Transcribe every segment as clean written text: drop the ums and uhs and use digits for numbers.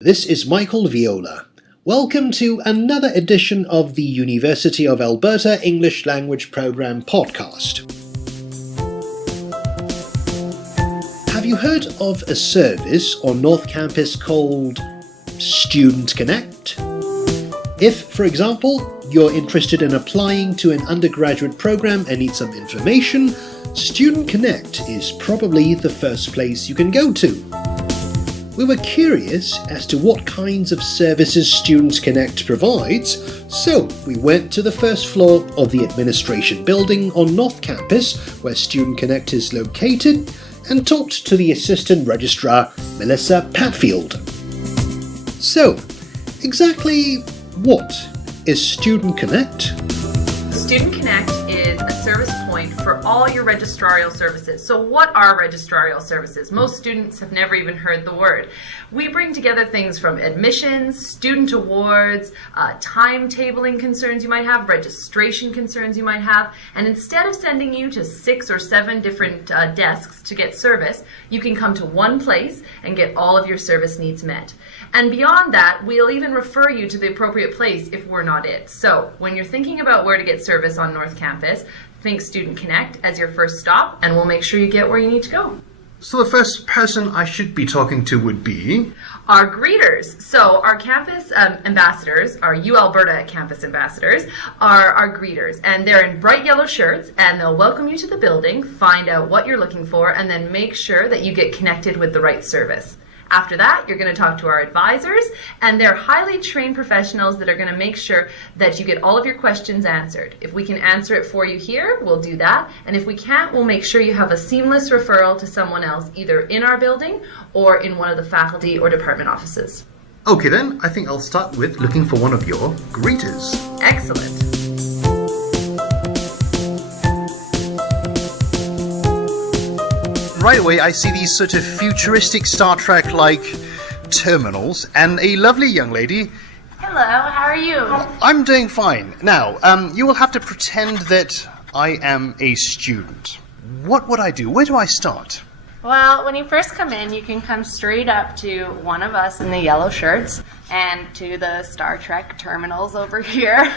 This is Michael Viola. Welcome to another edition of the University of Alberta English Language Program podcast. Have you heard of a service on North Campus called Student Connect? If, for example, you're interested in applying to an undergraduate program and need some information, Student Connect is probably the first place you can go to. We were curious as to what kinds of services Student Connect provides, so we went to the first floor of the administration building on North Campus, where Student Connect is located, and talked to the Assistant Registrar, Melissa Patfield. So, exactly what is Student Connect? Student Connect is a service point for all your registrarial services. So what are registrarial services? Most students have never even heard the word. We bring together things from admissions, student awards, timetabling concerns you might have, registration concerns you might have, and instead of sending you to 6 or 7 different desks to get service, you can come to one place and get all of your service needs met. And beyond that, we'll even refer you to the appropriate place if we're not it. So when you're thinking about where to get service on North Campus, think Student Connect as your first stop, and we'll make sure you get where you need to go. So the first person I should be talking to would be? Our greeters. So our campus ambassadors, our U Alberta campus ambassadors, are our greeters. And they're in bright yellow shirts, and they'll welcome you to the building, find out what you're looking for, and then make sure that you get connected with the right service. After that, you're going to talk to our advisors, and they're highly trained professionals that are going to make sure that you get all of your questions answered. If we can answer it for you here, we'll do that. And if we can't, we'll make sure you have a seamless referral to someone else, either in our building or in one of the faculty or department offices. Okay then, I think I'll start with looking for one of your greeters. Excellent. Right away, I see these sort of futuristic Star Trek-like terminals, and a lovely young lady. Hello, how are you? I'm doing fine. Now, you will have to pretend that I am a student. What would I do? Where do I start? Well, when you first come in, you can come straight up to one of us in the yellow shirts and to the Star Trek terminals over here.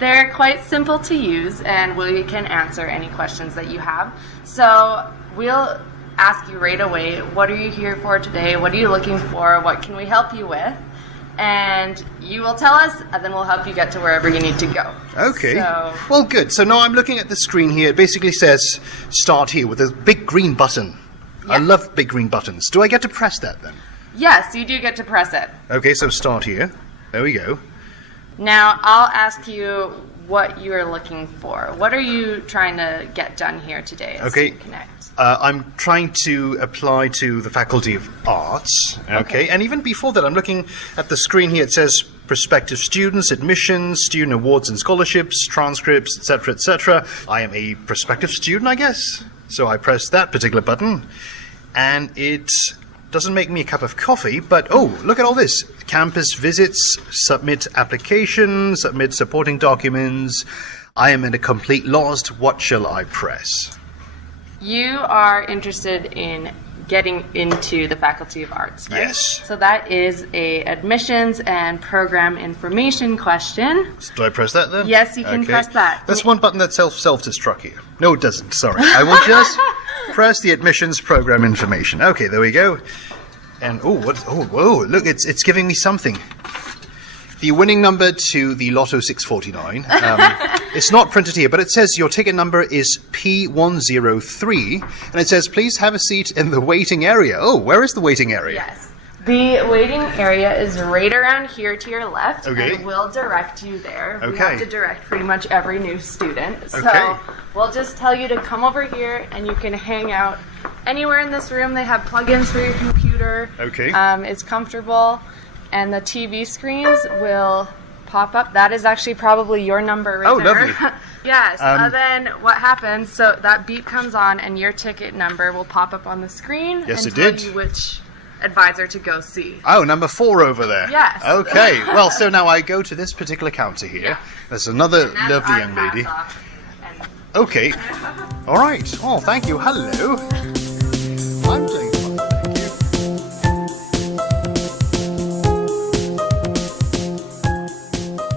They're quite simple to use, and we can answer any questions that you have. So we'll ask you right away, what are you here for today? What are you looking for? What can we help you with? And you will tell us, and then we'll help you get to wherever you need to go. Okay. Well, good. So now I'm looking at the screen here. It basically says start here with a big green button. Yeah. I love big green buttons. Do I get to press that then? Yes, you do get to press it. Okay, so start here. There we go. Now, I'll ask you what you're looking for. What are you trying to get done here today at Student Connect? I'm trying to apply to the Faculty of Arts. Okay. And even before that, I'm looking at the screen here. It says prospective students, admissions, student awards and scholarships, transcripts, etc., etc. I am a prospective student, I guess. So I press that particular button, and it doesn't make me a cup of coffee, but oh, look at all this. Campus visits, submit application, submit supporting documents. I am in a complete lost. What shall I press? You are interested in getting into the Faculty of Arts, right? Yes. So that is a admissions and program information question. Do I press that then? Yes, you can press that. That's one button that self-destruct here. No, it doesn't. Sorry. I will just press the admissions program information. Okay, there we go. And whoa, look, it's giving me something. The winning number to the Lotto 649. It's not printed here, but it says your ticket number is P103, and it says please have a seat in the waiting area. Oh, where is the waiting area? Yes. The waiting area is right around here to your left, okay. And we'll direct you there. Okay. We have to direct pretty much every new student. So okay. We'll just tell you to come over here, and you can hang out anywhere in this room. They have plugins for your computer. Okay. It's comfortable. And the TV screens will pop up. That is actually probably your number right there. Oh, lovely. Yes. And then what happens, so that beep comes on and your ticket number will pop up on the screen. Yes, and it did. tell you which advisor to go see. Oh, number 4 over there. Yes. Okay. Well, so now I go to this particular counter here. Yeah. There's another lovely young lady. Okay. All right. Oh, thank you. Hello. I'm doing fine, thank you.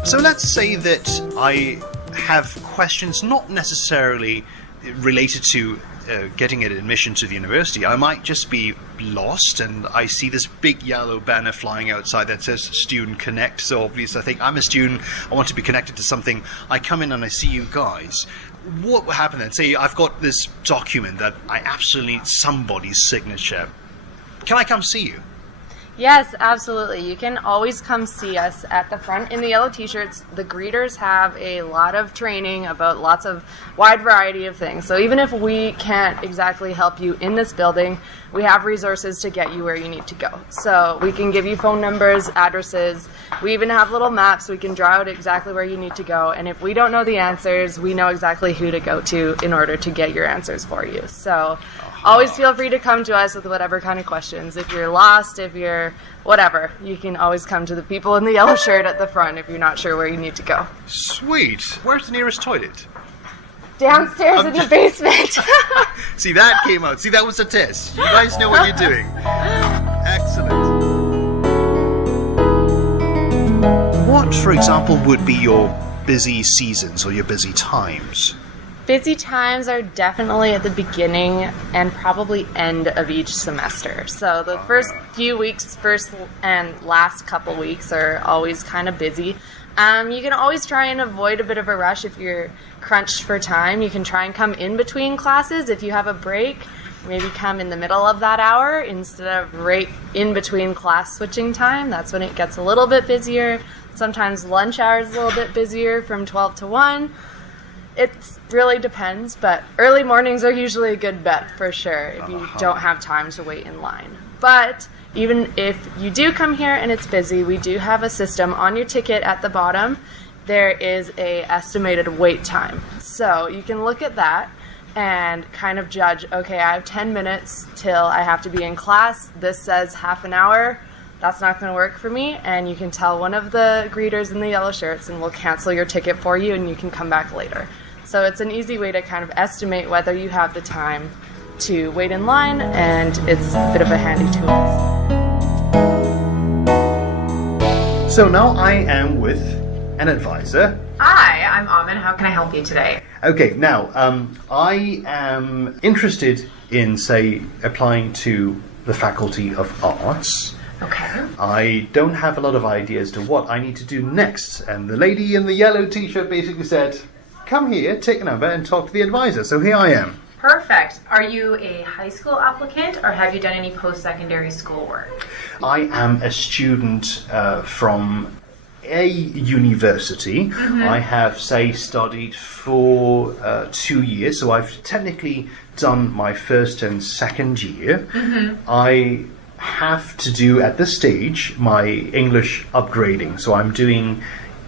So let's say that I have questions not necessarily related to getting an admission to the university. I might just be lost and I see this big yellow banner flying outside that says Student Connect. So obviously I think I'm a student, I want to be connected to something. I come in and I see you guys. What will happen then? Say I've got this document that I absolutely need somebody's signature. Can I come see you? Yes, absolutely. You can always come see us at the front in the yellow t-shirts. The greeters have a lot of training about lots of wide variety of things. So even if we can't exactly help you in this building, we have resources to get you where you need to go. So we can give you phone numbers, addresses. We even have little maps. We can draw out exactly where you need to go. And if we don't know the answers, we know exactly who to go to in order to get your answers for you. So always feel free to come to us with whatever kind of questions. If you're lost, if you're whatever, you can always come to the people in the yellow shirt at the front if you're not sure where you need to go. Sweet. Where's the nearest toilet? Downstairs in the basement. See, that came out. See, that was a test. You guys know what you're doing. Excellent. What, for example, would be your busy seasons or your busy times? Busy times are definitely at the beginning and probably end of each semester. So the first few weeks, first and last couple weeks are always kind of busy. You can always try and avoid a bit of a rush if you're crunched for time. You can try and come in between classes. If you have a break, maybe come in the middle of that hour instead of right in between class switching time. That's when it gets a little bit busier. Sometimes lunch hour is a little bit busier from 12 to 1. It really depends, but early mornings are usually a good bet for sure if you don't have time to wait in line. But even if you do come here and it's busy, we do have a system on your ticket at the bottom. There is a estimated wait time. So you can look at that and kind of judge, okay, I have 10 minutes till I have to be in class. This says half an hour. That's not going to work for me, and you can tell one of the greeters in the yellow shirts and we'll cancel your ticket for you and you can come back later. So it's an easy way to kind of estimate whether you have the time to wait in line, and it's a bit of a handy tool. So now I am with an advisor. Hi, I'm Amin. How can I help you today? Okay, now I am interested in, say, applying to the Faculty of Arts. Okay. I don't have a lot of ideas to what I need to do next, and the lady in the yellow t-shirt basically said, come here, take a number and talk to the advisor. So here I am. Perfect. Are you a high school applicant or have you done any post-secondary school work? I am a student from a university. I have, say, studied for 2 years, so I've technically done my first and second year. I have to do at this stage my English upgrading, so I'm doing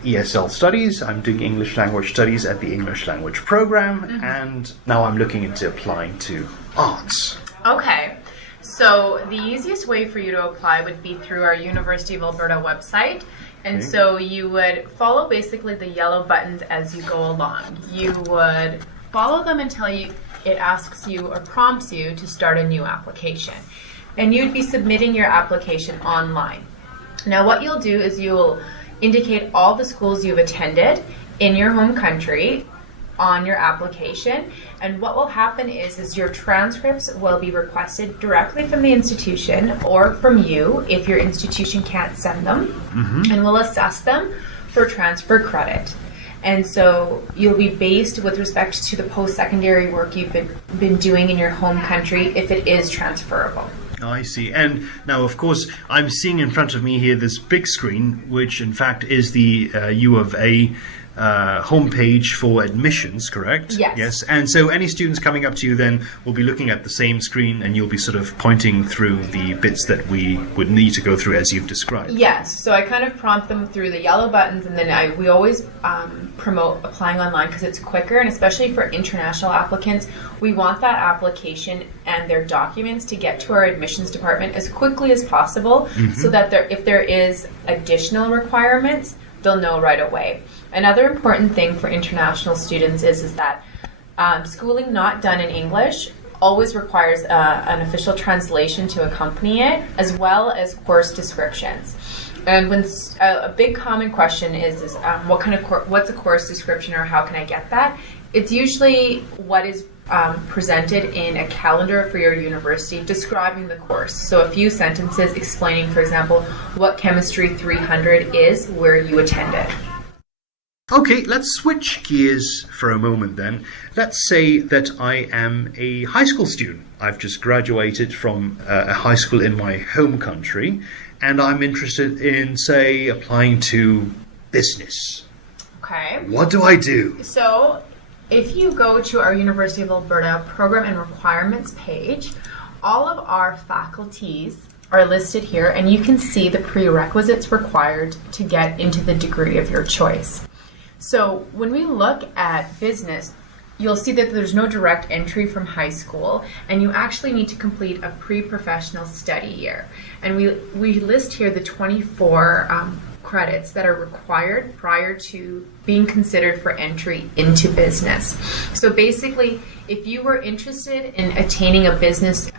ESL studies, I'm doing English language studies at the English language program, and now I'm looking into applying to arts. Okay, so the easiest way for you to apply would be through our University of Alberta website. And so you would follow basically the yellow buttons as you go along. You would follow them until it asks you or prompts you to start a new application. And you'd be submitting your application online. Now what you'll do is you'll indicate all the schools you've attended in your home country on your application, and what will happen is your transcripts will be requested directly from the institution or from you if your institution can't send them, and we'll assess them for transfer credit. And so you'll be based with respect to the post-secondary work you've been doing in your home country if it is transferable. I see. And now, of course, I'm seeing in front of me here this big screen, which in fact is the U of A homepage for admissions, correct? Yes. Yes. And so any students coming up to you then will be looking at the same screen and you'll be sort of pointing through the bits that we would need to go through as you've described. Yes. So I kind of prompt them through the yellow buttons, and then we always promote applying online because it's quicker, and especially for international applicants, we want that application and their documents to get to our admissions department as quickly as possible, so that if there is additional requirements, they'll know right away. Another important thing for international students is that schooling not done in English always requires an official translation to accompany it, as well as course descriptions. And a big common question is what's a course description, or how can I get that? It's usually what is presented in a calendar for your university describing the course. So a few sentences explaining, for example, what Chemistry 300 is, where you attended. Okay, let's switch gears for a moment then. Let's say that I am a high school student. I've just graduated from a high school in my home country, and I'm interested in, say, applying to business. Okay. What do I do? So if you go to our University of Alberta Program and Requirements page, all of our faculties are listed here, and you can see the prerequisites required to get into the degree of your choice. So when we look at business, you'll see that there's no direct entry from high school, and you actually need to complete a pre-professional study year. And we list here the 24 credits that are required prior to being considered for entry into business. So basically, if you were interested in attaining a business,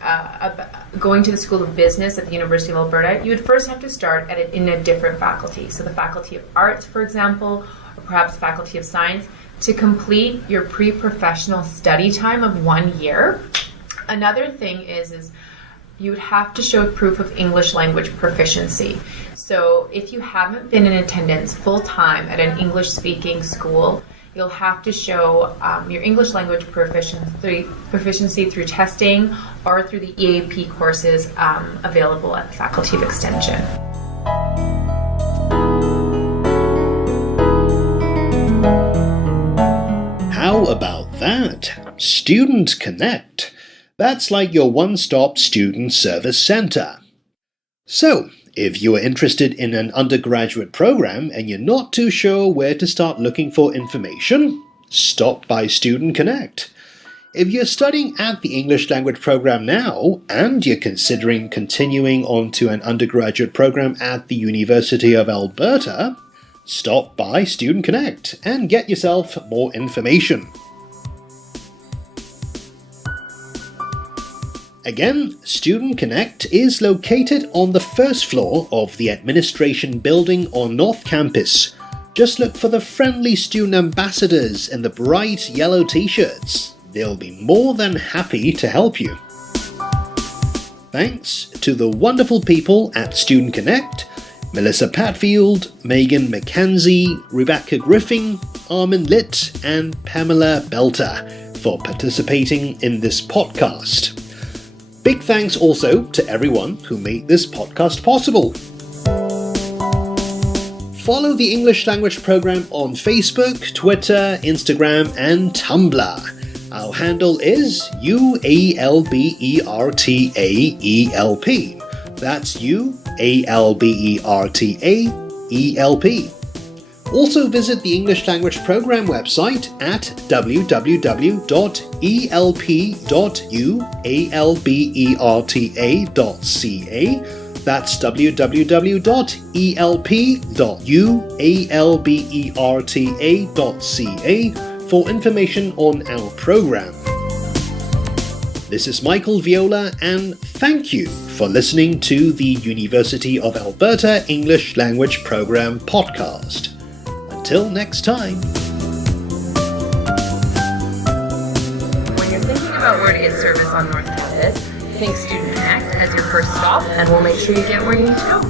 going to the School of Business at the University of Alberta, you would first have to start in a different faculty. So the Faculty of Arts, for example, or perhaps Faculty of Science, to complete your pre-professional study time of 1 year. Another thing is you would have to show proof of English language proficiency. So if you haven't been in attendance full-time at an English-speaking school, you'll have to show your English language proficiency through testing or through the EAP courses available at the Faculty of Extension. How about that? Student Connect. That's like your one-stop student service center. So, if you are interested in an undergraduate program and you're not too sure where to start looking for information, stop by Student Connect. If you're studying at the English language program now and you're considering continuing on to an undergraduate program at the University of Alberta, stop by Student Connect and get yourself more information. Again, Student Connect is located on the first floor of the administration building on North Campus. Just look for the friendly student ambassadors in the bright yellow t-shirts. They'll be more than happy to help you. Thanks to the wonderful people at Student Connect: Melissa Patfield, Megan McKenzie, Rebecca Griffin, Armin Litt, and Pamela Belter for participating in this podcast. Big thanks also to everyone who made this podcast possible. Follow the English language program on Facebook, Twitter, Instagram, and Tumblr. Our handle is UALBERTAELP. That's UALBERTAELP. Also visit the English language program website at www.elp.ualberta.ca. That's www.elp.ualberta.ca for information on our program. This is Michael Viola, and thank you for listening to the University of Alberta English Language Program podcast. Until next time. When you're thinking about where to get service on North Campus, think Student Connect as your first stop, and we'll make sure you get where you need to go.